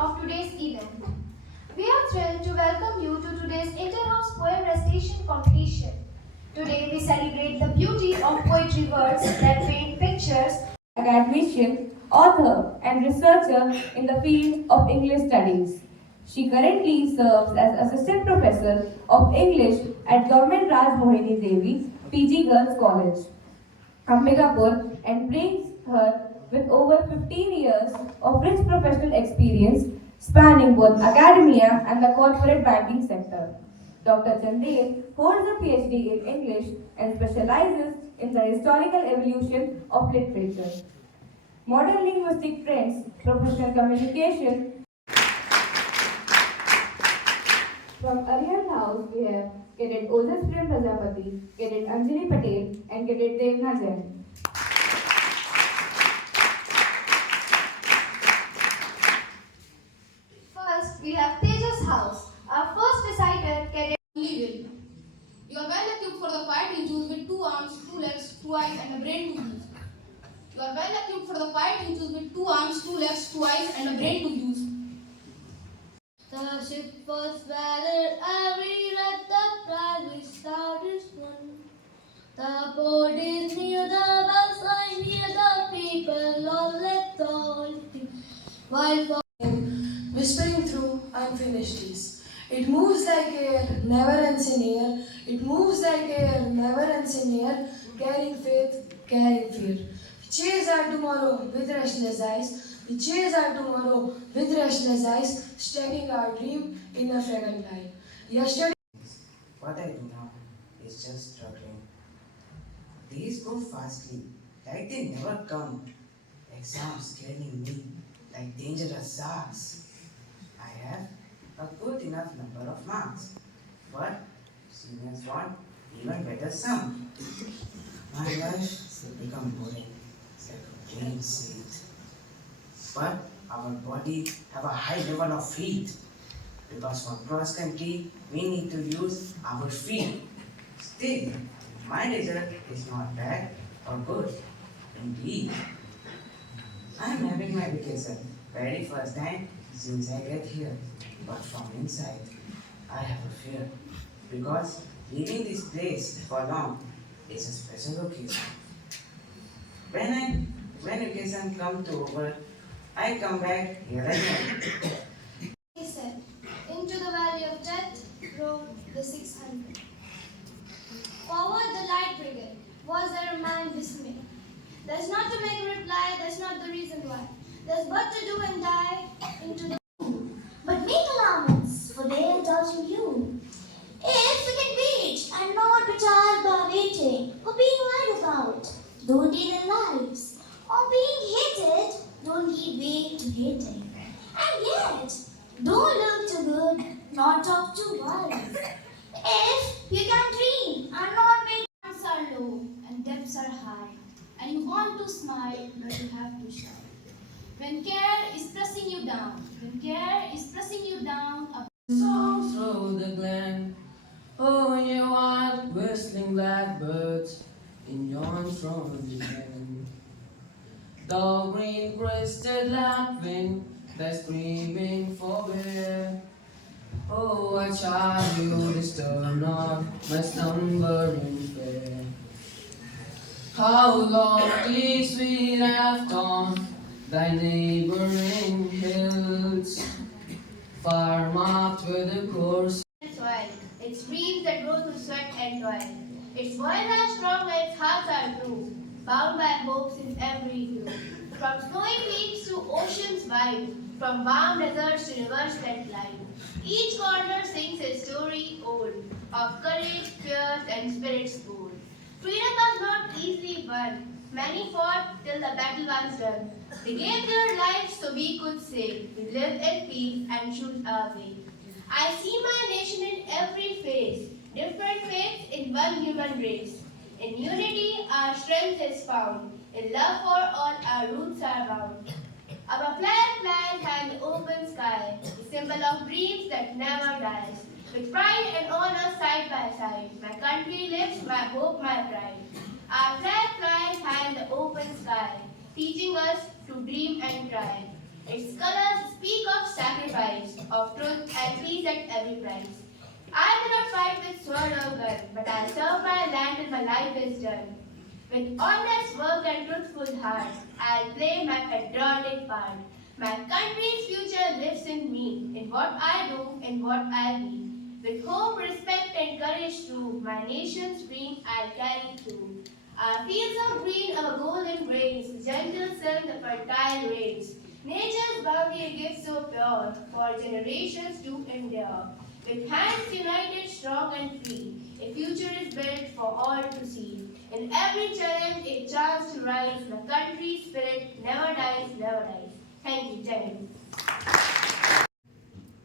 of today's event. We are thrilled to welcome you to today's Inter-House Poem Recitation Competition. Today we celebrate the beauty of poetry words that paint pictures. Academician, author, and researcher in the field of English studies. She currently serves as Assistant Professor of English at Government Raj Mohini Devi PG Girls College, Ambikapur, and brings her with over 15 years of rich professional experience spanning both academia and the corporate banking sector. Dr. Chandel holds a PhD in English and specializes in the historical evolution of literature. Modern linguistic trends, professional communication. From Aryan House, we have Cadet Ojas Prem Prajapati, Cadet Anjali Patel, and Cadet Devna Jain. First, we have Tejas House, our first reciter, Cadet Only will. You are well equipped for the fight in choose with 2 arms, 2 legs, 2 eyes, and a brain to use. You are well equipped for the fight in choose with 2 arms, 2 legs, 2 eyes, and a brain to use. The ship was weathered, every red the prize star is won. The boat is near the bellside, near the people, all let all while whispering through unfinished days. It moves like air, never ends in air. It moves like air, never ends in air. Carrying faith, carrying fear. We chase our tomorrow with restless eyes. We chase our tomorrow with restless eyes, stacking our dream in a fragrant line. Yesterday. What I do now is just struggling. Days go fastly, like they never come. Exams scaring me like dangerous sharks. I have a good enough number of marks, but seniors want even better sum. My life has become boring, like a plain slate. But our body have a high level of heat because for cross country we need to use our feet. Still, my result is not bad or good. Indeed, I am having my vacation very first time since I get here. But from inside, I have a fear because leaving this place for long is a special occasion. When occasion come to over, I come back here again. He said, into the valley of death rode the 600. Forward the light brigade, was there a man dismayed? There's not to make a reply, there's not the reason why. There's but to do and die into the. but make allowance, for they are judging you. If we can wait and not be tired by waiting, or being lied about, don't in their lives, or being hated, don't give way to hating. And yet, don't look too good, not talk too wise. If you can dream and not make Arms are low and depths are high, and you want to smile, but you have to shy. When care is pressing you down, when care is pressing you down, Songs through the glen. Oh, you are whistling blackbirds in yon from the glen. The green crested lapwing that's screaming for bear. Oh, I charge you, disturb not my slumbering fair. How lofty, sweet have gone thy neighboring hills, far marked with the course. soil. It's dreams that grow through sweat and toil. Its voice are strong and its hearts are true, bound by hopes in every hue. From snowy peaks to oceans wide, from warm deserts to rivers that glide. Each corner sings a story old, of courage, fears, and spirits bold. Freedom was not easily won. Many fought till the battle was done. They gave their lives so we could say, we live in peace and choose our way. I see my nation in every face, different faiths in one human race. In unity, our strength is found. In love for all, our roots are bound. Our flag flies high in the open sky, the symbol of dreams that never dies. With pride and honor side by side, my country lives, my hope, my pride. Our flag flies high in the open sky, teaching us to dream and try. Its colors speak of sacrifice, of truth and peace at every price. I will not fight with sword or gun, but I'll serve my land till my life is done. With honest work and truthful heart, I'll play my patriotic part. My country's future lives in me, in what I do, in what I be. With hope, respect, and courage true, my nation's dream I'll carry through. Our fields of green, our golden grains, the gentle sun, the fertile rains. Nature's bounty a gift so pure, for generations to endure. With hands united, strong and free, a future is built for all to see. In every challenge, a chance to rise. The country's spirit never dies, never dies. Thank you, Jai Hind.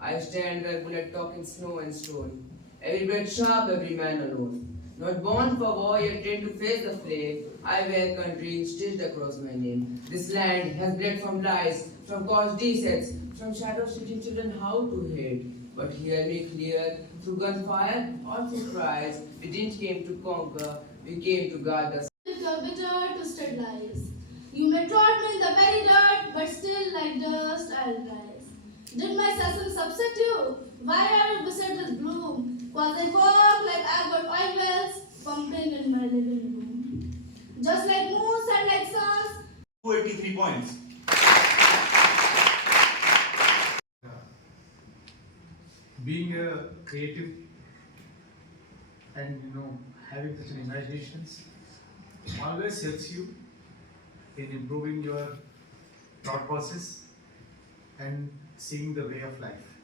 I stand where bullet talk in snow and stone. Every breath sharp, every man alone. Not born for war, yet trained to face the flame. I wear country stitched across my name. This land has bled from lies, from caused desets, from shadows teaching children how to hate. But hear me clear, through gunfire or through cries, we didn't came to conquer, we came to guard the With your bitter, twisted lies. You may trod me in the very dirt, but still like dust I'll rise. Did my sessions upset you? Why are you beset with gloom? Was I fog like I've got oil wells pumping in my living room? Just like moons and like suns, 283 points. Being a creative and having such an imaginations always helps you in improving your thought process and seeing the way of life.